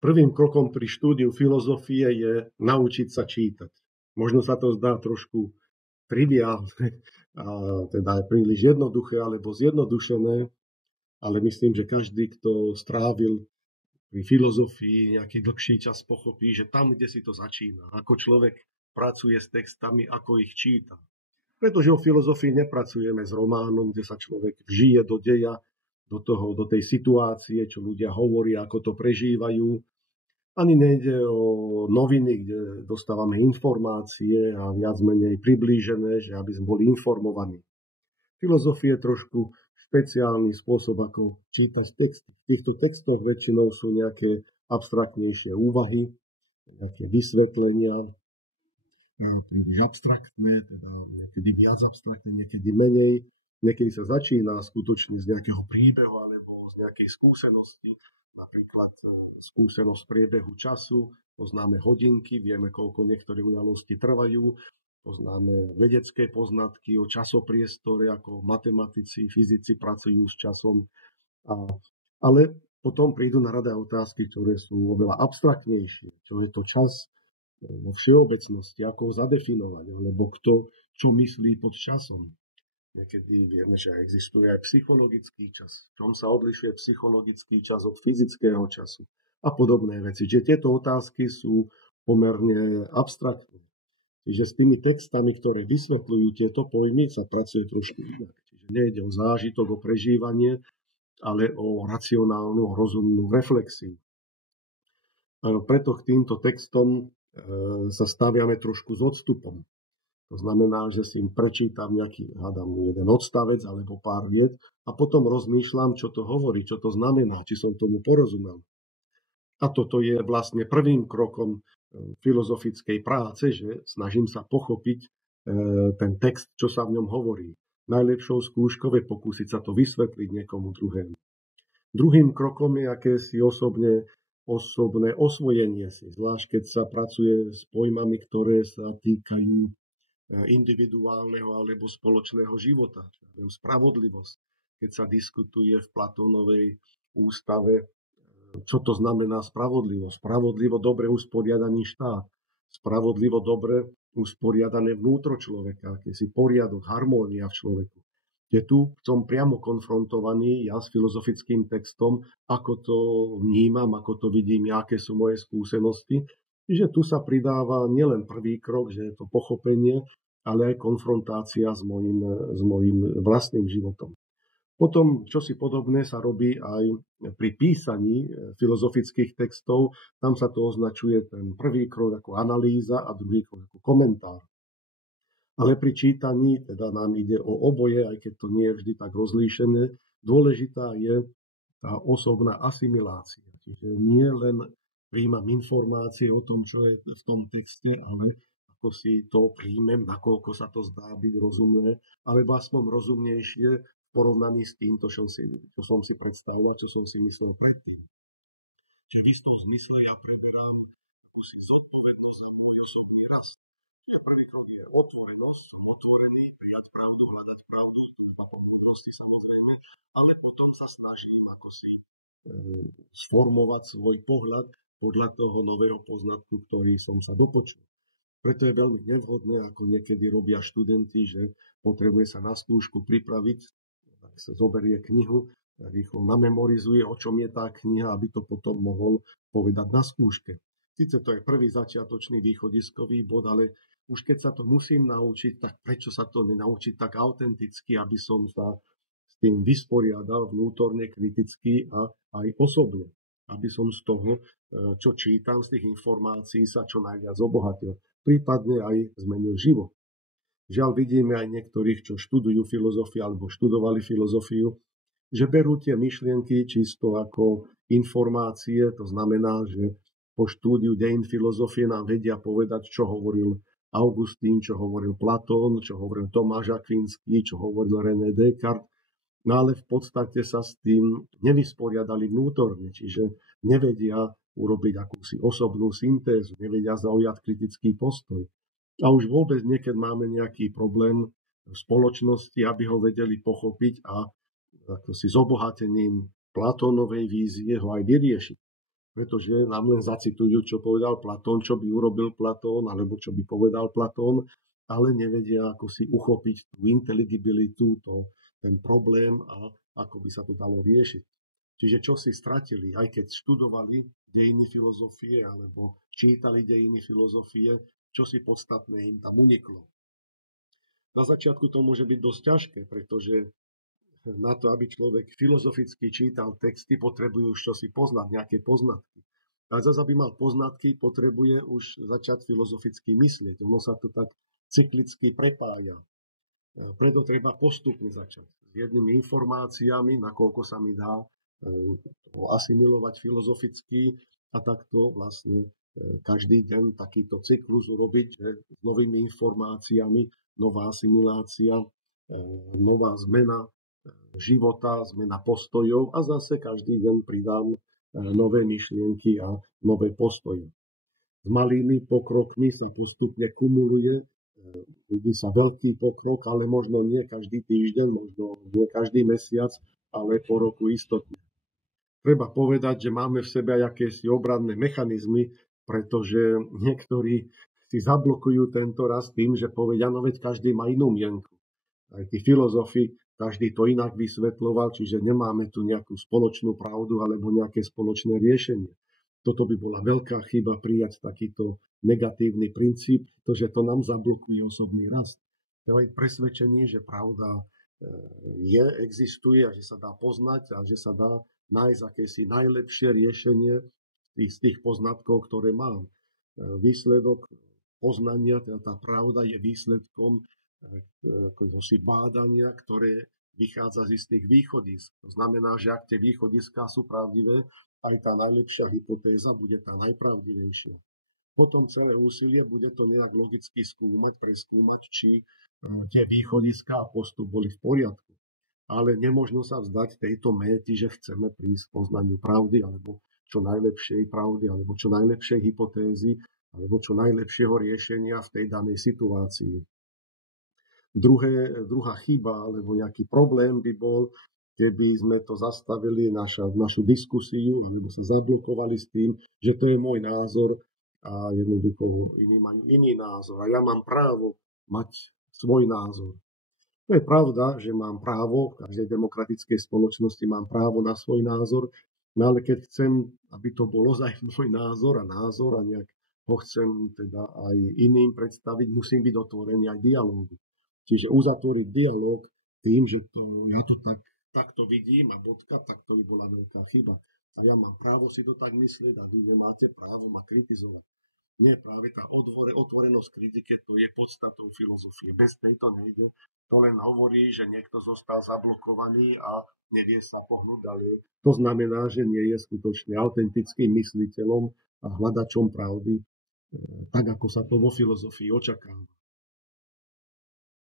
Prvým krokom pri štúdiu filozofie je naučiť sa čítať. Možno sa to zdá trošku triviálne, a teda príliš jednoduché alebo zjednodušené, ale myslím, že každý, kto strávil pri filozofii nejaký dlhší čas, pochopí, že tam, kde si to začína, ako človek pracuje s textami, ako ich číta. Pretože o filozofii nepracujeme s románom, kde sa človek vžije do deja, do tej situácie, čo ľudia hovoria, ako to prežívajú. Ani nejde o noviny, kde dostávame informácie a viac menej priblížené, že aby sme boli informovaní. Filozofia je trošku špeciálny spôsob, ako čítať texty. V týchto textoch väčšinou sú nejaké abstraktnejšie úvahy, nejaké vysvetlenia, príliš abstraktné, teda niekedy viac abstraktné, niekedy menej. Niekedy sa začína skutočne z nejakého príbehu alebo z nejakej skúsenosti, napríklad skúsenosť priebehu času, poznáme hodinky, vieme, koľko niektoré udalosti trvajú, poznáme vedecké poznatky o časopriestore, ako matematici, fyzici pracujú s časom. Ale potom prídu na rada otázky, ktoré sú oveľa abstraktnejšie. Čo je to čas vo všeobecnosti, ako ho zadefinovať, alebo kto čo myslí pod časom. Niekedy vieme, že existuje aj psychologický čas. V čom sa odlišuje psychologický čas od fyzického času a podobné veci. Čiže tieto otázky sú pomerne abstraktné. Čiže s tými textami, ktoré vysvetľujú tieto pojmy, sa pracuje trošku inak. Čiže nejde o zážitok, o prežívanie, ale o racionálnu, rozumnú reflexiu. Preto k týmto textom sa staviame trošku s odstupom. To znamená, že si prečítam nejaký, jeden odstavec alebo pár viet a potom rozmýšľam, čo to hovorí, čo to znamená, či som tomu porozumel. A toto je vlastne prvým krokom filozofickej práce, že snažím sa pochopiť ten text, čo sa v ňom hovorí. Najlepšou skúškou je pokúsiť sa to vysvetliť niekomu druhému. Druhým krokom je akési osobné osvojenie si, zvlášť keď sa pracuje s pojmami, ktoré sa týkajú individuálneho alebo spoločného života. Spravodlivosť, keď sa diskutuje v Platónovej ústave, čo to znamená spravodlivo. Spravodlivo dobre usporiadaný štát, spravodlivo dobre usporiadané vnútro človeka, akýsi poriadok, harmónia v človeku. Je tu som priamo konfrontovaný ja s filozofickým textom, ako to vnímam, ako to vidím, aké sú moje skúsenosti. Čiže tu sa pridáva nielen prvý krok, že je to pochopenie, ale aj konfrontácia s mojím vlastným životom. Potom, čosi podobné sa robí aj pri písaní filozofických textov. Tam sa to označuje ten prvý krok ako analýza a druhý krok ako komentár. Ale pri čítaní, teda nám ide o oboje, aj keď to nie je vždy tak rozlíšené, dôležitá je tá osobná asimilácia. Čiže nie len prijímam informácie o tom, čo je v tom texte, ale ako si to príjmem, nakoľko sa to zdá byť rozumné, alebo aspoň rozumnejšie v porovnaní s tým, čo som si predstavil, čo som si myslel predtým. Čiže v istom zmysle ja preberám akúsi zodpovednosť za môj osobný rast. Prvý krok je otvorenosť, som otvorený, prijať pravdu, hľadať pravdu, dúfam po múdrosti samozrejme, ale potom sa snažím ako si sformovať svoj pohľad podľa toho nového poznatku, ktorý som sa dopočul. Preto je veľmi nevhodné, ako niekedy robia študenti, že potrebuje sa na skúšku pripraviť, tak sa zoberie knihu, rýchlo namemorizuje, o čom je tá kniha, aby to potom mohol povedať na skúške. Sice to je prvý začiatočný východiskový bod, ale už keď sa to musím naučiť, tak prečo sa to nenaučiť tak autenticky, aby som sa s tým vysporiadal vnútorne, kriticky a aj osobne. Aby som z toho, čo čítam, z tých informácií sa čo najviac obohatil. Prípadne aj zmenil život. Žiaľ, vidíme aj niektorých, čo študujú filozofiu alebo študovali filozofiu, že berú tie myšlienky čisto ako informácie, to znamená, že po štúdiu dejín filozofie nám vedia povedať, čo hovoril Augustín, čo hovoril Platón, čo hovoril Tomáš Akvinský, čo hovoril René Descartes, no ale v podstate sa s tým nevysporiadali vnútorne, čiže nevedia urobiť akúsi osobnú syntézu, nevedia zaujať kritický postoj. A už vôbec niekedy máme nejaký problém v spoločnosti, aby ho vedeli pochopiť a ako si s obohatením Platónovej vízie ho aj vyriešiť. pretože nám len zacitujú, čo povedal Platón, čo by urobil Platón, alebo čo by povedal Platón, ale nevedia, ako si uchopiť tú inteligibilitu, ten problém a ako by sa to dalo riešiť. Čiže čo si stratili, aj keď študovali dejiny filozofie alebo čítali dejiny filozofie, čo si podstatné im tam uniklo. Na začiatku to môže byť dosť ťažké, pretože na to, aby človek filozoficky čítal texty, potrebuje už čosi poznať, nejaké poznatky. A zase, aby mal poznatky, potrebuje už začať filozoficky myslieť. Ono sa to tak cyklicky prepája. Preto treba postupne začať s jednými informáciami, nakoľko sa mi dá asimilovať filozoficky a takto vlastne každý deň takýto cyklus urobiť, že s novými informáciami, nová asimilácia, nová zmena života, zmena postojov a zase každý deň pridám nové myšlienky a nové postoje. S malými pokrokmi sa postupne kumuluje, vidí sa veľký pokrok, ale možno nie každý týždeň, možno nie každý mesiac, ale po roku istotne. Treba povedať, že máme v sebe aj akési obranné mechanizmy, pretože niektorí si zablokujú tento raz tým, že povedia, no veď každý má inú mienku. Aj tí filozofi, každý to inak vysvetľoval, čiže nemáme tu nejakú spoločnú pravdu alebo nejaké spoločné riešenie. Toto by bola veľká chyba prijať takýto negatívny princíp, pretože to nám zablokuje osobný rast. Treba byť presvedčený, že pravda existuje a že sa dá poznať a že sa dá nájsť akési najlepšie riešenie z tých poznatkov, ktoré mám. Výsledok poznania, teda tá pravda je výsledkom bádania, ktoré vychádza z istých východisk. To znamená, že ak tie východiská sú pravdivé, aj tá najlepšia hypotéza bude tá najpravdivejšia. Potom celé úsilie bude to nejak logicky preskúmať, či tie východiská a postup boli v poriadku. Ale nemožno sa vzdať tejto méty, že chceme prísť k poznaniu pravdy, alebo čo najlepšej pravdy, alebo čo najlepšej hypotézy, alebo čo najlepšieho riešenia v tej danej situácii. Druhá chyba, alebo nejaký problém by bol, keby sme to zastavili, našu diskusiu, alebo sa zablokovali s tým, že to je môj názor a jednoducho iní majú iný názor. A ja mám právo mať svoj názor. To je pravda, že mám právo, v každej demokratickej spoločnosti mám právo na svoj názor, no ale keď chcem, aby to bol ozaj môj názor a nejak ho chcem teda aj iným predstaviť, musím byť otvorený aj dialógu. Čiže uzatvoriť dialóg tým, že ja to takto vidím a bodka, tak to by bola veľká chyba. A ja mám právo si to tak myslieť a vy nemáte právo ma kritizovať. Nie, práve tá otvorenosť kritike, to je podstatou filozofie. Bez tejto nejde. To len hovorí, že niekto zostal zablokovaný a nevie sa pohnúť ďalej. To znamená, že nie je skutočne autentickým mysliteľom a hľadačom pravdy, tak ako sa to vo filozofii očakáva.